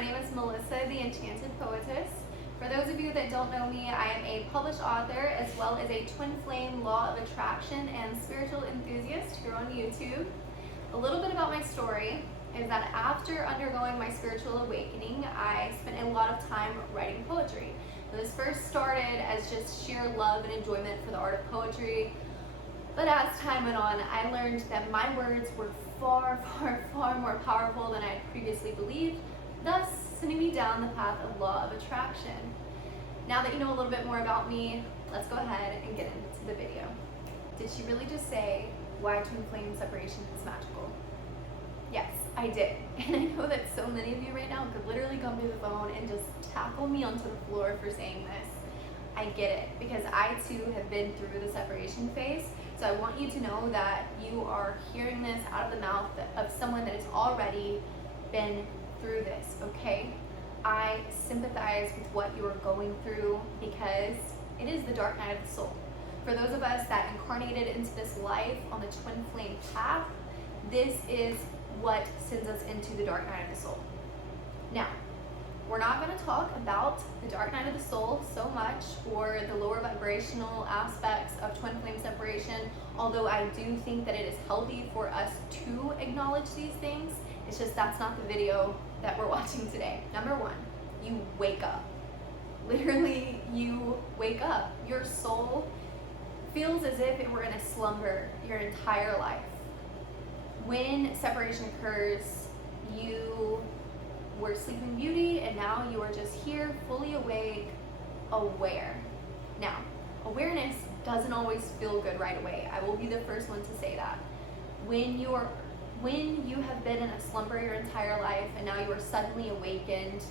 my name is Melissa, the Enchanted Poetess. For those of you that don't know me, I am a published author as well as a twin flame law of attraction and spiritual enthusiast here on YouTube. A little bit about my story is that after undergoing my spiritual awakening, I spent a lot of time writing poetry. This first started as just sheer love and enjoyment for the art of poetry, but as time went on, I learned that my words were far more powerful than I had previously believed, thus sending me down the path of law of attraction. Now that you know a little bit more about me, let's go ahead and get into the video. Did she really just say why twin flame separation is magical? Yes, I did. And I know that so many of you right now could literally come to the phone and just tackle me onto the floor for saying this. I get it, because I too have been through the separation phase. So I want you to know that you are hearing this out of the mouth of someone that has already been through this, okay? I sympathize with what you are going through because it is the dark night of the soul. For those of us that incarnated into this life on the twin flame path, this is what sends us into the dark night of the soul. Now, we're not going to talk about the dark night of the soul so much, or the lower vibrational aspects of twin flame separation, although I do think that it is healthy for us to acknowledge these things. It's just that's not the video that we're watching today. Number one, you wake up. Literally, you wake up. Your soul feels as if it were in a slumber your entire life. When separation occurs, you were Sleeping Beauty, and now you are just here, fully awake, aware. Now, awareness doesn't always feel good right away. I will be the first one to say that. When you have been in a slumber your entire life and now you are suddenly awakened,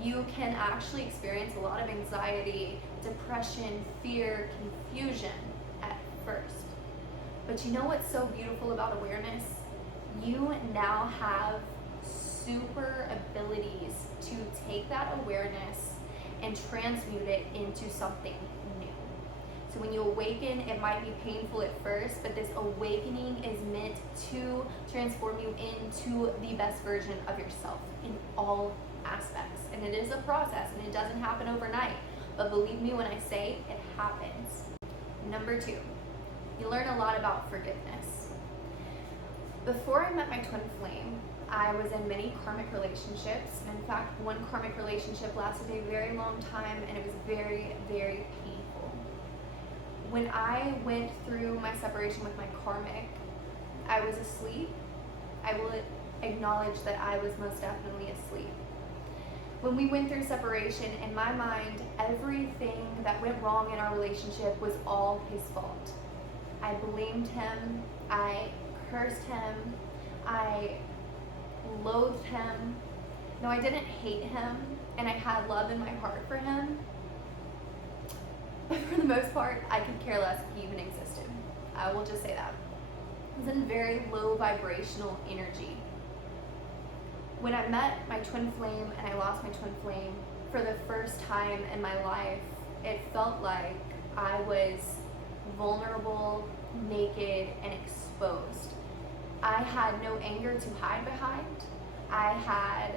you can actually experience a lot of anxiety, depression, fear, confusion at first. But you know what's so beautiful about awareness? You now have super abilities to take that awareness and transmute it into something new. So when you awaken, it might be painful at first, but this awakening is meant to transform you into the best version of yourself in all aspects. And it is a process, and it doesn't happen overnight. But believe me when I say it happens. Number two, you learn a lot about forgiveness. Before I met my twin flame, I was in many karmic relationships. And in fact, one karmic relationship lasted a very long time, and it was very painful. When I went through my separation with my karmic, I was asleep. I will acknowledge that I was most definitely asleep. When we went through separation, in my mind, everything that went wrong in our relationship was all his fault. I blamed him, I cursed him, I loathed him. No, I didn't hate him, and I had love in my heart for him. But for the most part, I could care less if he even existed. I will just say that. I was in very low vibrational energy. When I met my twin flame and I lost my twin flame, for the first time in my life, it felt like I was vulnerable, naked, and exposed. I had no anger to hide behind. I had,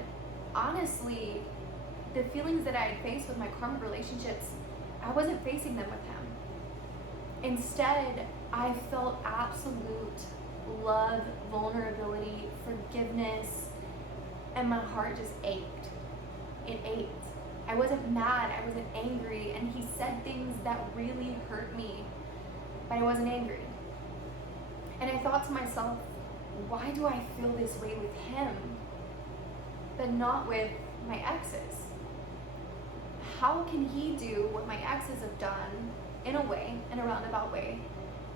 honestly, the feelings that I had faced with my karmic relationships, I wasn't facing them with him. Instead, I felt absolute love, vulnerability, forgiveness, and my heart just ached. It ached. I wasn't mad, I wasn't angry, and he said things that really hurt me, but I wasn't angry. And I thought to myself, why do I feel this way with him, but not with my exes? How can he do what my exes have done in a way, in a roundabout way,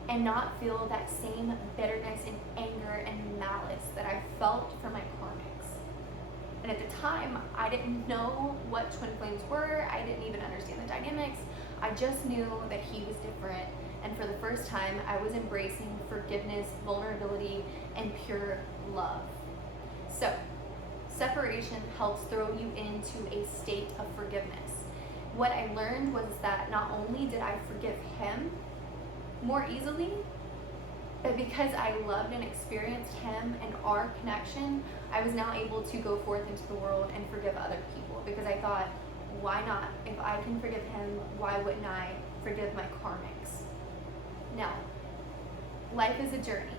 and not feel that same bitterness and anger and malice that I felt for my karmics? And at the time, I didn't know what twin flames were. I didn't even understand the dynamics. I just knew that he was different. And for the first time, I was embracing forgiveness, vulnerability, and pure love. So, separation helps throw you into a state of forgiveness. What I learned was that not only did I forgive him more easily, But because I loved and experienced him and our connection, I was now able to go forth into the world and forgive other people, because I thought, why not? If I can forgive him, why wouldn't I forgive my karmics? Now, life is a journey.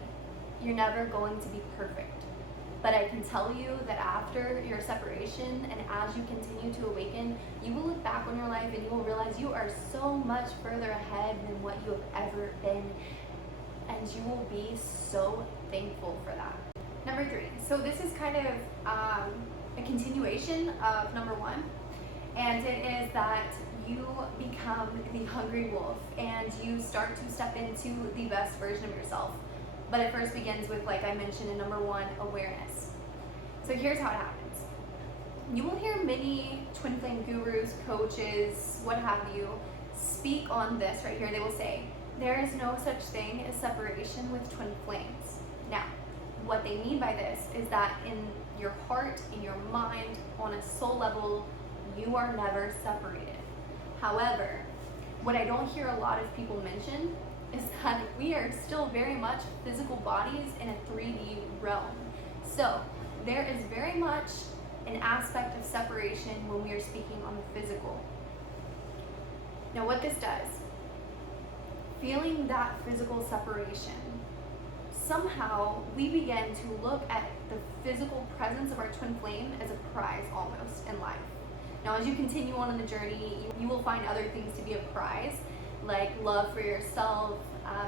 You're never going to be perfect. But I can tell you that after your separation and as you continue to awaken, you will look back on your life and you will realize you are so much further ahead than what you have ever been. And you will be so thankful for that. Number 3. So this is kind of a continuation of number 1. And it is that you become the hungry wolf and you start to step into the best version of yourself. But it first begins with, like I mentioned in number 1, awareness. So here's how it happens. You will hear many twin flame gurus, coaches, what have you, speak on this right here. They will say, there is no such thing as separation with twin flames. Now, what they mean by this is that in your heart, in your mind, on a soul level, you are never separated. However, what I don't hear a lot of people mention is that we are still very much physical bodies in a 3D realm. So there is very much an aspect of separation when we are speaking on the physical. Now what this does, feeling that physical separation, somehow we begin to look at the physical presence of our twin flame as a prize almost in life. Now as you continue on in the journey, you will find other things to be a prize, like love for yourself,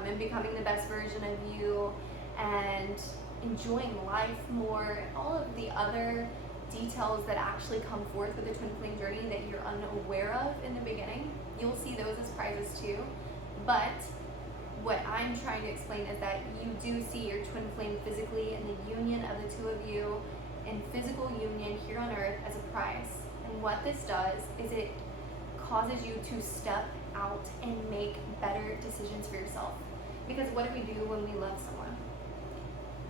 and becoming the best version of you, and enjoying life more, and all of the other details that actually come forth with the twin flame journey that you're unaware of in the beginning. You'll see those as prizes too. But what I'm trying to explain is that you do see your twin flame physically and the union of the two of you in physical union here on earth as a prize. And what this does is it causes you to step out and make better decisions for yourself. Because what do we do when we love someone?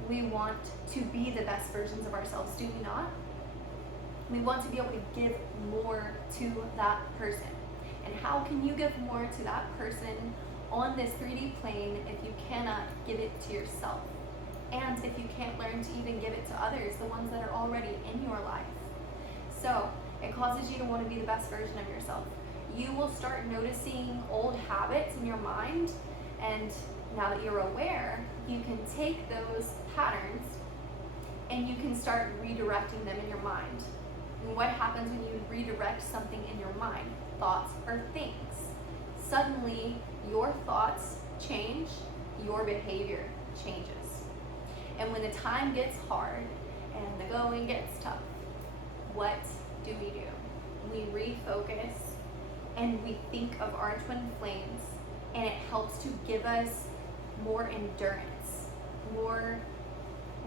We want to be the best versions of ourselves, do we not? We want to be able to give more to that person. And how can you give more to that person on this 3D plane if you cannot give it to yourself? And if you can't learn to even give it to others, the ones that are already in your life. So it causes you to want to be the best version of yourself. You will start noticing old habits in your mind, and now that you're aware, you can take those patterns and you can start redirecting them in your mind. And what happens when you redirect something in your mind? Thoughts or things. Suddenly, your thoughts change, your behavior changes. And when the time gets hard and the going gets tough, what do? We refocus and we think of our twin flames, and it helps to give us more endurance, more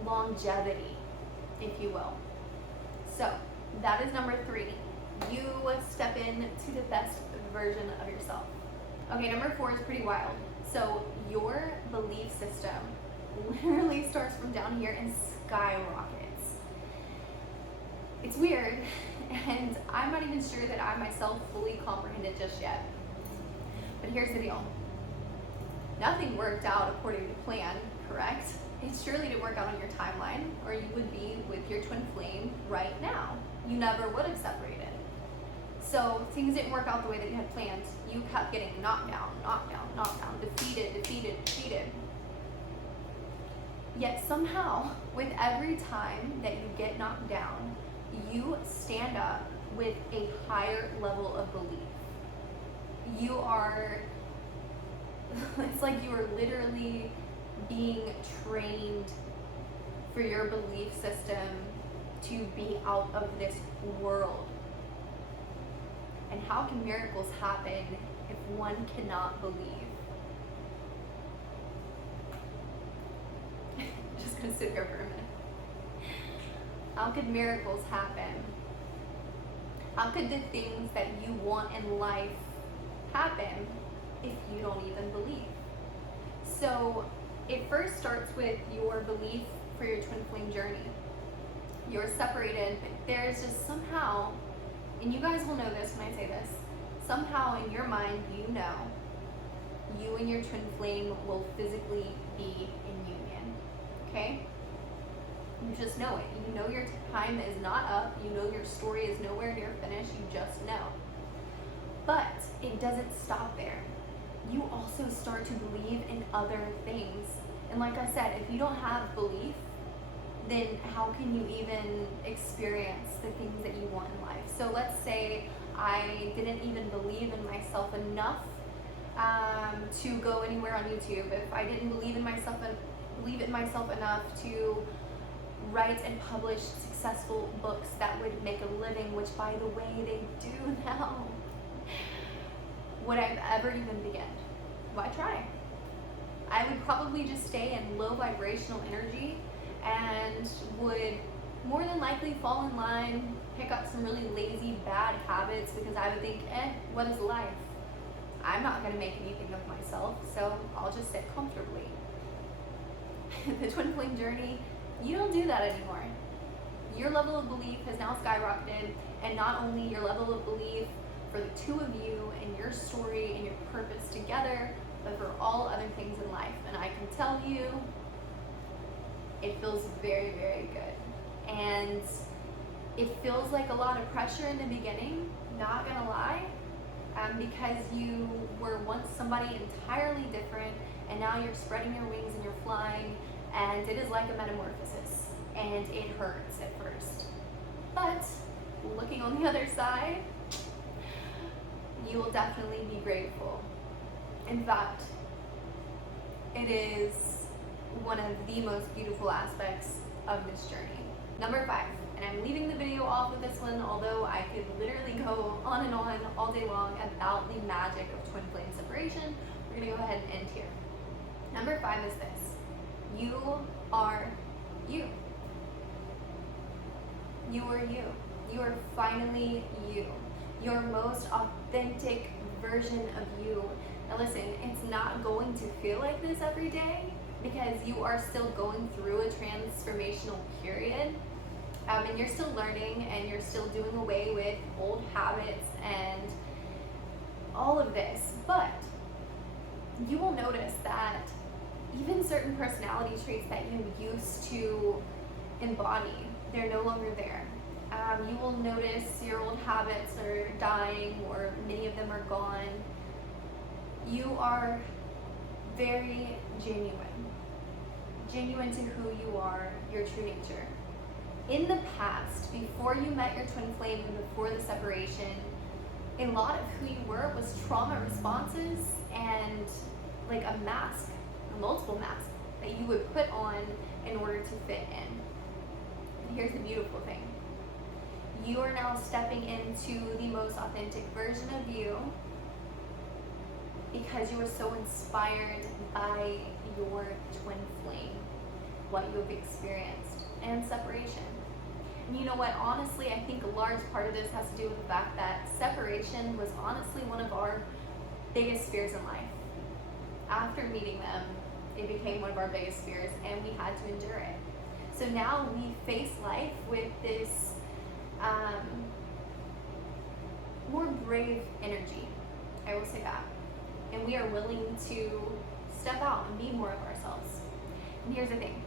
longevity, if you will. So that is number 3. You step into the best version of yourself. Okay, number 4 is pretty wild. So your belief system literally starts from down here and skyrockets. It's weird, and I'm not even sure that I myself fully comprehend it just yet. But here's the deal. Nothing worked out according to plan, correct? It surely didn't work out on your timeline, or you would be with your twin flame right now. You never would have separated. So things didn't work out the way that you had planned. You kept getting knocked down, defeated. Yet somehow, with every time that you get knocked down, you stand up with a higher level of belief. You are, it's like you are literally being trained for your belief system to be out of this world. And how can miracles happen if one cannot believe? Just gonna sit here for a minute. How could miracles happen? How could the things that you want in life happen if you don't even believe? So it first starts with your belief for your twin flame journey. You're separated, but there's just somehow, and you guys will know this when I say this, somehow in your mind you know you and your twin flame will physically be in union. Okay? You just know it. You know your time is not up. You know your story is nowhere near finished. You just know. But it doesn't stop there. You also start to believe in other things. And like I said, if you don't have belief, then how can you even experience the things that you want in life? So let's say I didn't even believe in myself enough to go anywhere on YouTube. If I didn't believe in myself enough to write and publish successful books that would make a living, which by the way they do now, would I ever even begin? Why try? I would probably just stay in low vibrational energy and would more than likely fall in line, pick up some really lazy, bad habits because I would think, what is life? I'm not going to make anything of myself, so I'll just sit comfortably. The twin flame journey, you don't do that anymore. Your level of belief has now skyrocketed, and not only your level of belief for the two of you and your story and your purpose together, but for all other things in life. And I can tell you, it feels very, very good. And it feels like a lot of pressure in the beginning, not gonna lie, because you were once somebody entirely different, and now you're spreading your wings and you're flying, and it is like a metamorphosis, and it hurts at first. But looking on the other side, you will definitely be grateful. In fact, it is one of the most beautiful aspects of this journey. Number 5, and I'm leaving the video off with this one, although I could literally go on and on all day long about the magic of twin flame separation. We're gonna go ahead and end here. Number 5 is this: you are you. You are you. You are finally you. Your most authentic version of you. Now listen, it's not going to feel like this every day because you are still going through a transformational period. And you're still learning, and you're still doing away with old habits and all of this. But you will notice that even certain personality traits that you used to embody, they're no longer there. You will notice your old habits are dying, or many of them are gone. You are very genuine to who you are, your true nature. In the past, before you met your twin flame and before the separation, a lot of who you were was trauma responses and like a mask, a multiple mask that you would put on in order to fit in. And here's the beautiful thing. You are now stepping into the most authentic version of you because you were so inspired by your twin flame, what you have experienced, and separation. And you know what, honestly, I think a large part of this has to do with the fact that separation was honestly one of our biggest fears in life. After meeting them, it became one of our biggest fears, and we had to endure it. So now we face life with this more brave energy, I will say that. And we are willing to step out and be more of ourselves. And here's the thing: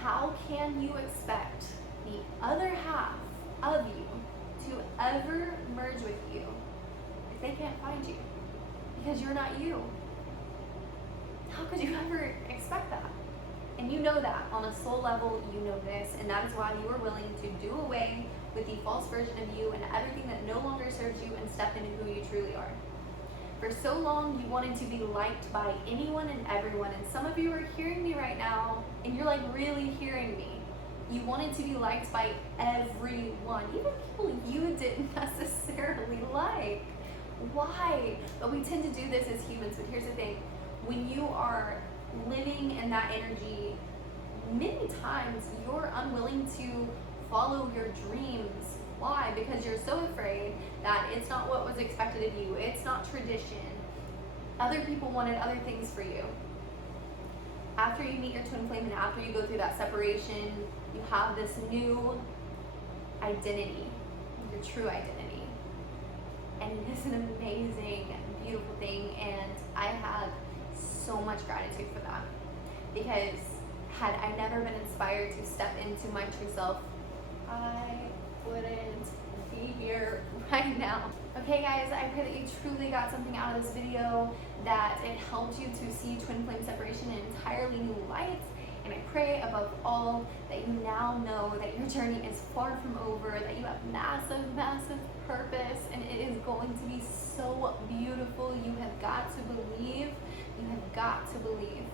how can you expect the other half of you to ever merge with you if they can't find you? Because you're not you. How could you ever expect that? And you know that on a soul level, you know this, and that is why you are willing to do away with the false version of you and everything that no longer serves you and step into who you truly are. For so long, you wanted to be liked by anyone and everyone, and some of you are hearing me right now, and you're like really hearing me. You wanted to be liked by everyone, even people you didn't necessarily like. Why? But we tend to do this as humans. But here's the thing: when you are living in that energy, many times you're unwilling to follow your dreams. Why? Because you're so afraid that it's not what was expected of you. It's not tradition. Other people wanted other things for you. After you meet your twin flame and after you go through that separation, you have this new identity, your true identity. And it is an amazing, beautiful thing, and I have so much gratitude for that. because had I never been inspired to step into my true self, I wouldn't be here right now. Okay guys, I pray that you truly got something out of this video, that it helped you to see twin flame separation in entirely new light. And I pray above all that you now know that your journey is far from over, that you have massive, massive purpose, and it is going to be so beautiful. You have got to believe. You have got to believe.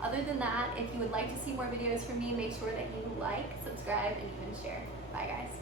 Other than that, if you would like to see more videos from me, make sure that you like, subscribe, and even share. Bye guys.